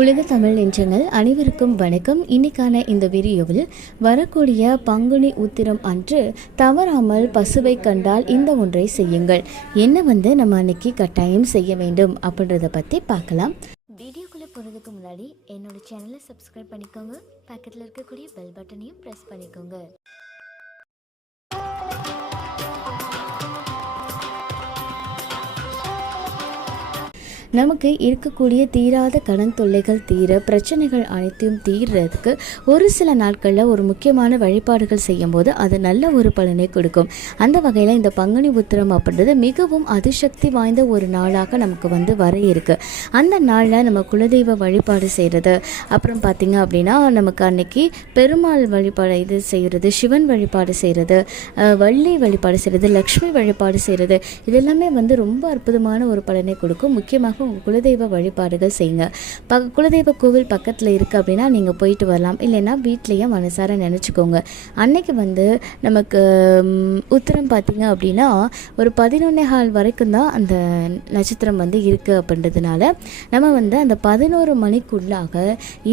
உலக தமிழ் நெஞ்சங்கள் அனைவருக்கும் வணக்கம். இன்னைக்கான இந்த வீடியோவில் வரக்கூடிய பங்குனி உத்திரம் அன்று தவறாமல் பசுவை கண்டால் இந்த ஒன்றை செய்யுங்கள். என்ன வந்து நம்ம அன்னைக்கு கட்டாயம் செய்ய வேண்டும் அப்படின்றத பற்றி பார்க்கலாம். வீடியோக்குள்ளே போகிறதுக்கு முன்னாடி என்னோட சேனலை சப்ஸ்கிரைப் பண்ணிக்கோங்க. பக்கத்தில் இருக்கக்கூடிய பெல் பட்டனையும் ப்ரெஸ் பண்ணிக்கோங்க. நமக்கு இருக்கக்கூடிய தீராத கடன் தொல்லைகள் தீர பிரச்சனைகள் அனைத்தையும் தீர்றதுக்கு ஒரு சில நாட்களில் ஒரு முக்கியமான வழிபாடுகள் செய்யும்போது அது நல்ல ஒரு பலனை கொடுக்கும். அந்த வகையில் இந்த பங்குனி உத்திரம் அப்படின்றது மிகவும் அதிசக்தி வாய்ந்த ஒரு நாளாக நமக்கு வந்து வர இருக்கு. அந்த நாளில் நம்ம குலதெய்வ வழிபாடு செய்கிறது அப்புறம் பார்த்திங்க அப்படின்னா நமக்கு அன்னைக்கு பெருமாள் வழிபாடு இது செய்கிறது சிவன் வழிபாடு செய்கிறது வள்ளி வழிபாடு செய்கிறது லக்ஷ்மி வழிபாடு செய்கிறது இதெல்லாமே வந்து ரொம்ப அற்புதமான ஒரு பலனை கொடுக்கும். முக்கியமாக உங்கள் குலதெய்வ வழிபாடுகள் செய்யுங்க. ப குலதெய்வ கோவில் பக்கத்தில் இருக்குது அப்படின்னா நீங்கள் போயிட்டு வரலாம். இல்லைன்னா வீட்லேயே மனசார நினச்சிக்கோங்க. அன்னைக்கு வந்து நமக்கு உத்தரம் உத்திரம் பார்த்தீங்க அப்படின்னா ஒரு பதினொன்னே கால் வரைக்கும் தான் அந்த நட்சத்திரம் வந்து இருக்குது அப்படின்றதுனால நம்ம வந்து அந்த பதினோரு மணிக்குள்ளாக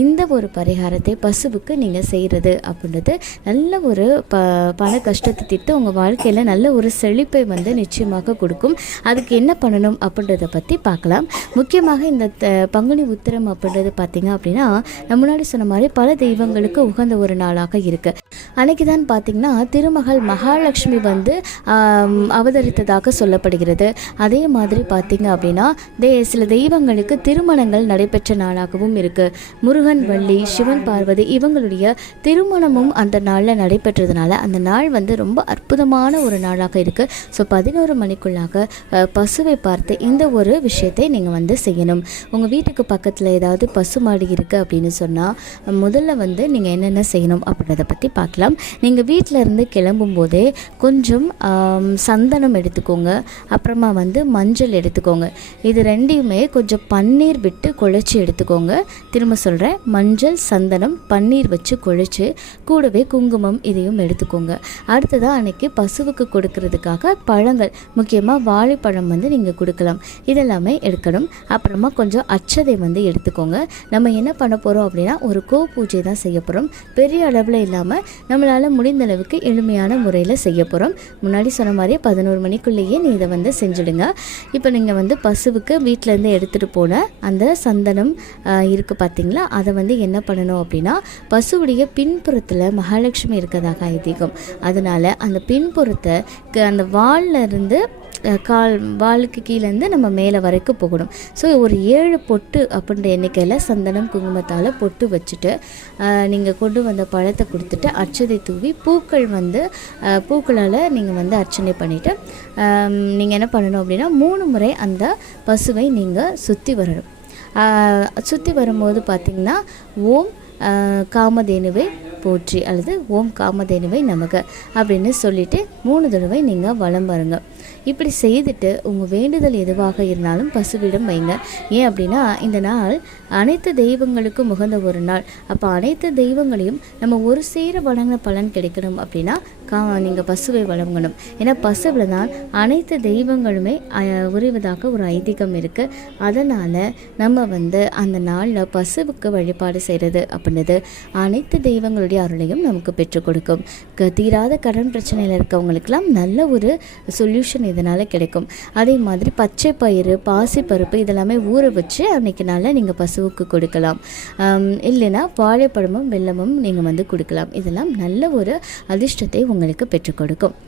இந்த ஒரு பரிகாரத்தை பசுவுக்கு நீங்கள் செய்கிறது அப்படின்றது நல்ல ஒரு ப பண கஷ்டத்தை தீர்த்து உங்கள் வாழ்க்கையில் நல்ல ஒரு செழிப்பை வந்து நிச்சயமாக கொடுக்கும். அதுக்கு என்ன பண்ணணும் அப்படின்றத பற்றி பார்க்கலாம் முக்கியமாக இந்த பங்குனி உத்திரம் அப்படின்றது பார்த்தீங்க அப்படின்னா நம்ம முன்னாடி சொன்ன மாதிரி பல தெய்வங்களுக்கு உகந்த ஒரு நாளாக இருக்குது அன்னைக்கு தான் பார்த்தீங்கன்னா திருமகள் மகாலட்சுமி வந்து அவதரித்ததாக சொல்லப்படுகிறது. அதே மாதிரி பார்த்தீங்க அப்படின்னா தே சில தெய்வங்களுக்கு திருமணங்கள் நடைபெற்ற நாளாகவும் இருக்குது முருகன் வள்ளி சிவன் பார்வதி இவங்களுடைய திருமணமும் அந்த நாளில் நடைபெற்றதுனால அந்த நாள் வந்து ரொம்ப அற்புதமான ஒரு நாளாக இருக்குது ஸோ பதினோரு மணிக்குள்ளாக பசுவை பார்த்து இந்த ஒரு விஷயத்தை நீங்கள் வந்து செய்யணும். உங்கள் வீட்டுக்கு பக்கத்தில் ஏதாவது பசு மாடு இருக்குது அப்படின்னு சொன்னால் முதல்ல வந்து நீங்கள் என்னென்ன செய்யணும் அப்படின்றத பற்றி பார்க்கலாம். நீங்கள் வீட்டில் இருந்து கிளம்பும் போதே கொஞ்சம் சந்தனம் எடுத்துக்கோங்க. அப்புறமா வந்து மஞ்சள் எடுத்துக்கோங்க. இது ரெண்டையுமே கொஞ்சம் பன்னீர் விட்டு குழைச்சி எடுத்துக்கோங்க. திரும்ப சொல்கிறேன் மஞ்சள் சந்தனம் பன்னீர் வச்சு குழைச்சி கூடவே குங்குமம் இதையும் எடுத்துக்கோங்க. அடுத்ததாக அன்னைக்கு பசுவுக்கு கொடுக்கறதுக்காக பழங்கள் முக்கியமாக வாழைப்பழம் வந்து நீங்கள் கொடுக்கலாம். இதெல்லாமே எடுக்கணும் அப்புறமா கொஞ்சம் அச்சதை வந்து எடுத்துக்கோங்க. நம்ம என்ன பண்ண போகிறோம் அப்படின்னா ஒரு கோ பூஜை தான் செய்ய போகிறோம் பெரிய அளவில் இல்லாமல் நம்மளால் முடிந்த அளவுக்கு எளிமையான முறையில் செய்ய போகிறோம் முன்னாடி சொன்ன மாதிரியே பதினோரு மணிக்குள்ளேயே நீ இதை வந்து செஞ்சுடுங்க. இப்போ நீங்கள் வந்து பசுவுக்கு வீட்டிலேருந்து எடுத்துகிட்டு போன அந்த சந்தனம் இருக்குது பார்த்தீங்களா அதை வந்து என்ன பண்ணணும் அப்படின்னா பசுவுடைய பின்புறத்தில் மகாலட்சுமி இருக்கதாக ஐதீகம். அதனால் அந்த பின்புறத்தை க- அந்த வாலில் இருந்து கால் வாளுக்கு கீழேருந்து நம்ம மேலே வரைக்கும் போகணும். ஸோ ஒரு ஏழு பொட்டு அப்படின்ற எண்ணிக்கையில் சந்தனம் குங்குமத்தால் பொட்டு வச்சுட்டு நீங்கள் கொண்டு வந்த பழத்தை கொடுத்துட்டு அச்சதை தூவி பூக்கள் வந்து பூக்களால் நீங்கள் வந்து அர்ச்சனை பண்ணிவிட்டு நீங்கள் என்ன பண்ணணும் அப்படின்னா மூணு முறை அந்த பசுவை நீங்கள் சுற்றி வரணும். சுற்றி வரும்போது பார்த்திங்கன்னா ஓம் காமதேனுவை போற்றி அல்லது ஓம் காமதேனுவை நமக அப்படின்னு சொல்லிட்டு மூணு தடவை நீங்கள் வலம் வருங்க. இப்படி செய்துட்டு உங்கள் வேண்டுதல் எதுவாக இருந்தாலும் பசுவிடம் வைங்க. ஏன் அப்படின்னா இந்த நாள் அனைத்து தெய்வங்களுக்கும் உகந்த ஒரு நாள். அப்போ அனைத்து தெய்வங்களையும் நம்ம ஒரு சேர வழங்கின பலன் கிடைக்கணும் அப்படின்னா கா நீங்கள் பசுவை வழங்கணும். ஏன்னா பசுவில் தான் அனைத்து தெய்வங்களுமே உரிவதாக உறைவதாக ஒரு ஐதீகம் இருக்குது அதனால் நம்ம வந்து அந்த நாளில் பசுவுக்கு வழிபாடு செய்கிறது அப்படின்றது அனைத்து தெய்வங்களுடைய அருளையும் நமக்கு பெற்றுக் கொடுக்கும். க- தீராத கடன் பிரச்சனையில் இருக்கவங்களுக்கெல்லாம் நல்ல ஒரு சொல்யூஷன் இதனால் கிடைக்கும். அதே மாதிரி பச்சை பயிறு பாசிப்பருப்பு இதெல்லாமே ஊற வச்சு அன்னைக்கு நாளில் நீங்கள் பசுவுக்கு கொடுக்கலாம். இல்லைன்னா வாழைப்பழமும் வெல்லமும் நீங்கள் வந்து கொடுக்கலாம். இதெல்லாம் நல்ல ஒரு அதிர்ஷ்டத்தை உங்களுக்கு பெற்றுக் கொடுக்கும்.